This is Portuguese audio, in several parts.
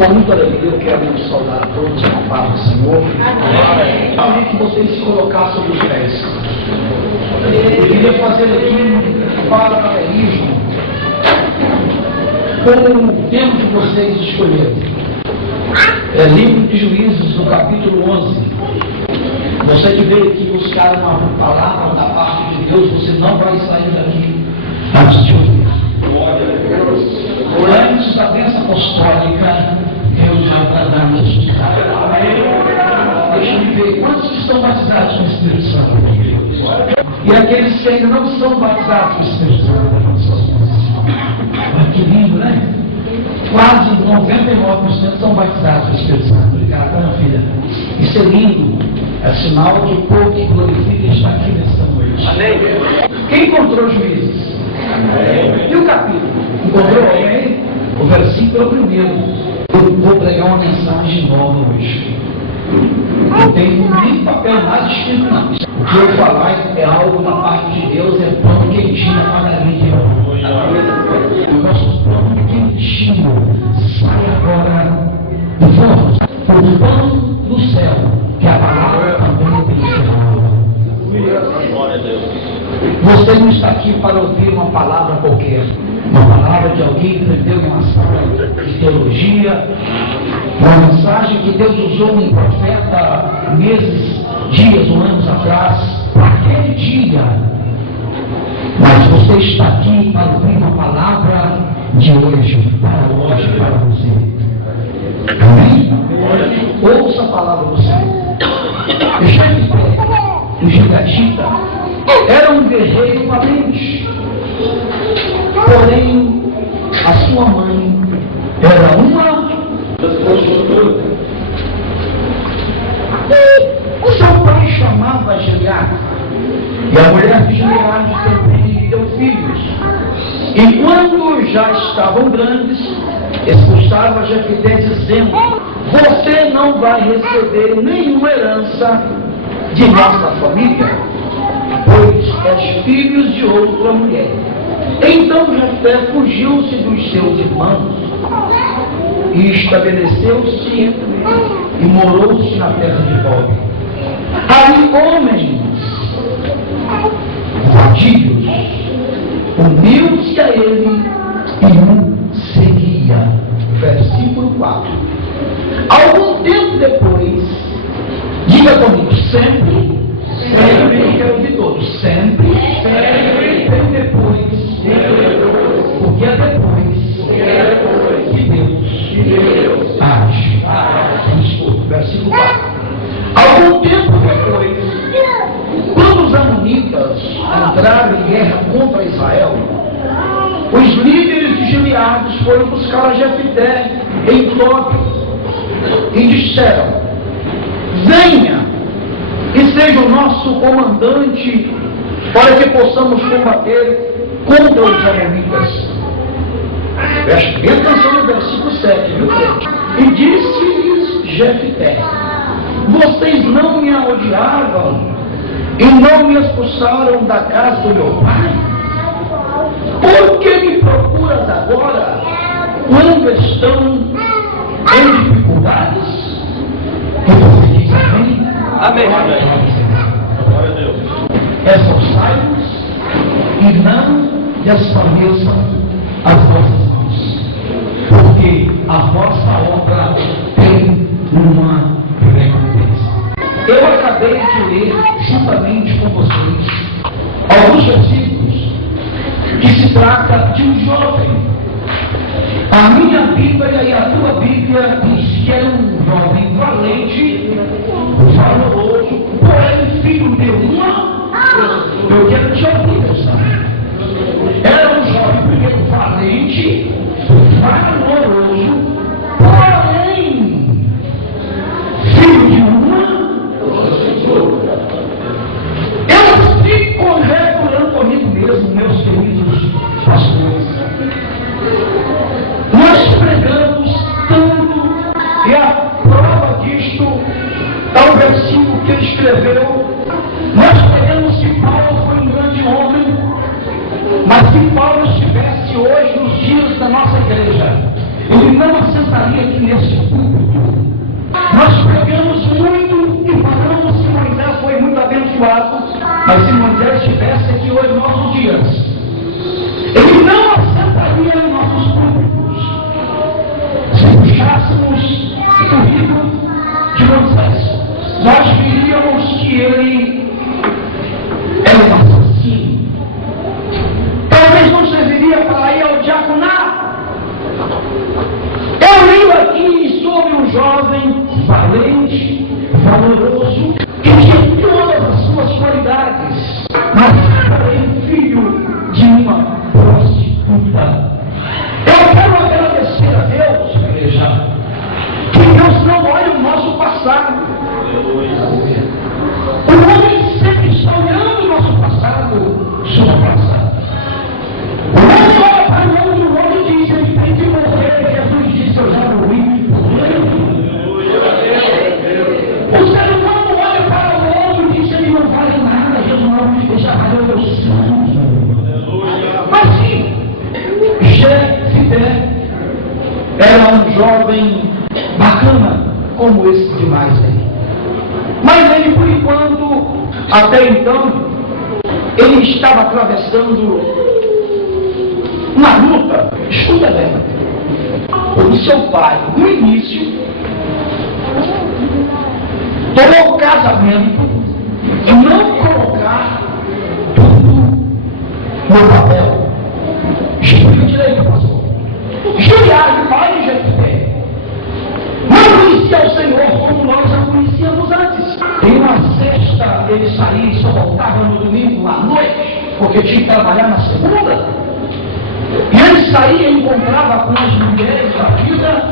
Com muita alegria eu quero saudar a todos com a paz do Senhor. Queria que vocês se colocassem sobre os pés. Eu queria fazer aqui um paralelismo com o tempo que vocês escolheram. Livro de Juízes, no capítulo 11. Você que veio aqui buscar uma palavra da parte de Deus, você não vai sair daqui antes de ouvir. Antes da bênção apostólica, Deus já vai dar nos hospital. Deixa eu ver quantos estão batizados com o Espírito Santo. E aqueles que ainda não são batizados com o Espírito Santo. Olha que lindo, né? Quase 99% são batizados com o Espírito Santo. Obrigado, minha filha. Isso é lindo. É sinal que o povo que glorifica está aqui nesta noite. Amém. Quem encontrou Juízes? Amém. E o capítulo? Encontrou alguém? O versículo é o primeiro. Eu vou pregar uma mensagem nova hoje. Não tem nem papel nada escrito, não. O que eu falar é algo da parte de Deus, é pão quentinho para a alegria. O nosso pão quentinho sai agora do forno. O pão do céu, que a palavra também tem que Glória a Deus. Você não está aqui para ouvir uma palavra qualquer. Uma palavra de alguém que aprendeu uma sala de teologia, uma mensagem que Deus usou um profeta meses, dias ou anos atrás, para aquele dia. Mas você está aqui para ouvir uma palavra de hoje, para você. Amém? Ouça a palavra do Senhor. O Gigatita era um guerreiro valente. Porém, a sua mãe era uma prostituta. O seu pai chamava Gileade, e a mulher de Gileade também deu filhos. E quando já estavam grandes, expulsava Jefité dizendo: você não vai receber nenhuma herança de nossa família, pois és filhos de outra mulher. Então Jefté fugiu-se dos seus irmãos e estabeleceu-se e morou-se na terra de Bob. Aí homens vadios uniu-se a ele e o seguia. Versículo 4. Algum tempo depois, diga comigo, sempre, quero ouvir todos, sempre, depois, porque é depois que Deus age. Desculpa, versículo 4. Algum tempo depois, quando os amonitas entraram em guerra contra Israel, os líderes de Gileade foram buscar a Jefité em Tob e disseram: venha e seja o nosso comandante para que possamos combater contra os amonitas. Preste bem atenção no versículo 7, viu? E disse-lhes Jefité: vocês não me odiavam e não me expulsaram da casa do meu pai? Por que me procuras agora, quando estão em dificuldades? E você diz amém? Amém. Glória a Deus. Esforçai-vos e não desfaleçam as vossas mãos, porque a vossa obra tem uma recompensa. Eu acabei de ler juntamente com vocês alguns versículos que se trata de um jovem. A minha Bíblia e a tua Bíblia diz que era um jovem valente, valoroso, porém filho de uma. Eu quero te ouvir, era um jovem primeiro valente, valoroso, porém filho de uma. Eu fico recordando comigo mesmo, meus queridos pastores. Nós pregamos tanto, e a prova disto é o versículo que ele escreveu. Nós pregamos que Paulo foi um grande homem, mas se Paulo estivesse hoje nos dias da nossa igreja, ele não assentaria aqui nesse jovem valente, valoroso, que tinha todas as suas qualidades, mas porém filho de uma prostituta. Eu quero agradecer a Deus, igreja, que Deus não olha o nosso passado. O homem sempre está olhando o nosso passado, sua passado. O homem olha para o homem do mundo e diz: ele tem que morrer. Jesus disse: eu já morri por ele. O ser humano olha para o outro e diz: ele não vale nada. Jesus, ele já valeu meu sangue. Mas sim, Jefté era um jovem bacana, como esse demais aí. Mas ele, por enquanto, até então, ele estava atravessando uma luta. Escuta bem. O seu pai, no início, tomou o casamento de não colocar tudo no papel. Explica direito, pastor. Gileade, pai de Jefté, não conhecia o Senhor como nós já conhecíamos antes. Em uma sexta ele saía e só voltava no domingo à noite, porque tinha que trabalhar na segunda. E ele saía e encontrava com as mulheres da vida,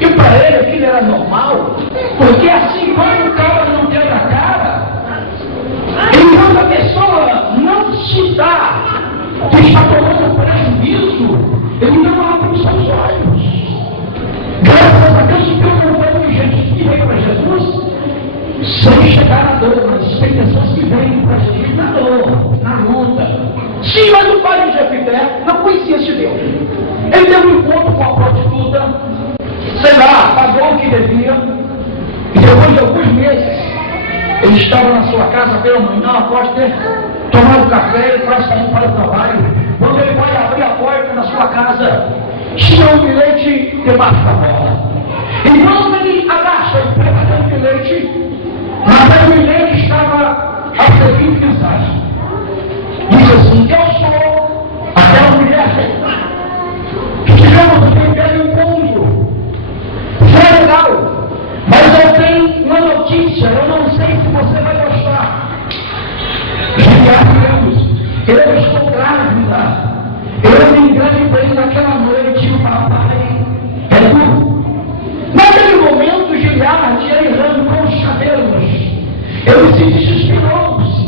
e para ele aquilo era normal, porque assim como o cara não quebra a cara, enquanto a pessoa não se dá que está tomando prejuízo, ele não abre os seus olhos. Graças a Deus que eu não vejo gente que vem para Jesus sem chegar à dor, mas tem pessoas que vêm para Jesus na dor, na luta. Sim, mas o pai de Jefté não conhecia esse Deus. Ele teve um encontro com a prostituta, sei lá, pagou o que devia, e depois de alguns meses, ele estava na sua casa pela manhã, após ter tomado café e para sair para o trabalho. Quando ele vai abrir a porta da sua casa, tinha um bilhete debaixo da porta. E quando ele agacha e pega aquele bilhete, naquele bilhete estava a seguinte mensagem: diz assim: eu sou aquela mulher que tivemos o primeiro encontro, foi legal, mas eu tenho uma notícia, eu não sei se você vai gostar. Eu estou grávida. Eu me engravidei naquela noite, o papai é tu. Naquele momento, Gileade, errando com os cabelos, ele se desesperou-se,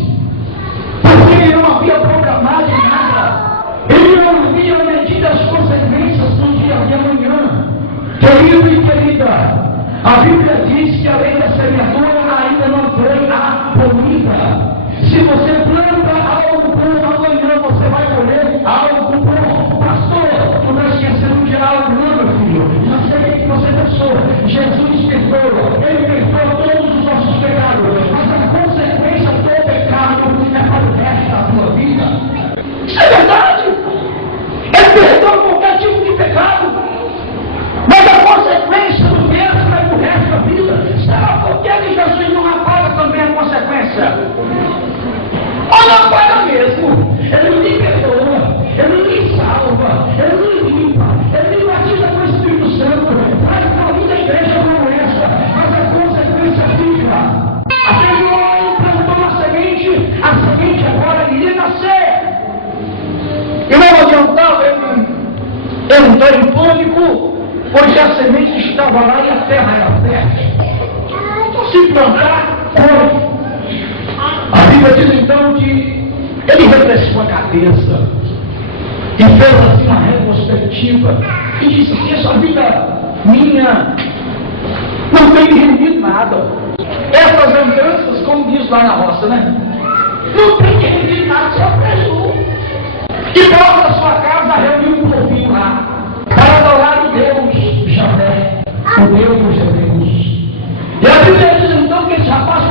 porque ele não havia programado nada, ele não havia medido as consequências do dia de amanhã. Querido e querida, a Bíblia diz que a lei da semeadura ainda não foi abolida. Se você planta algo bom, amanhã você vai colher algo bom. Pastor, tu está esquecendo de algo, não, meu filho. Não sei o que você pensou. Jesus perdoa, ele perdoa todos os nossos pecados, mas a consequência do pecado é para o resto da tua vida. Isso é verdade. Ele perdoa qualquer tipo de pecado, mas a consequência do mesmo é para o resto da vida. Sabe por que Jesus não apaga também a consequência? Ou não paga mesmo. Ele não lhe perdoa, ele não lhe salva, ele não lhe limpa, ele lhe batiza com o Espírito Santo, faz uma vida igreja como essa, mas a consequência fica. Aquele homem plantou a semente agora iria nascer. E não adiantava ele entrar em pânico, pois a semente estava lá e a terra era fértil. Se plantar, foi. A Bíblia diz então que ele refletiu a cabeça e fez assim uma retrospectiva e disse assim: essa vida minha não tem me rendido nada. Essas andanças, como diz lá na roça, né? Não tem me rendido nada, só prejuízo. E volta da sua casa, reuniu um povinho lá para adorar o Deus Javé, o Deus de Deus. E a Bíblia diz então que esse rapaz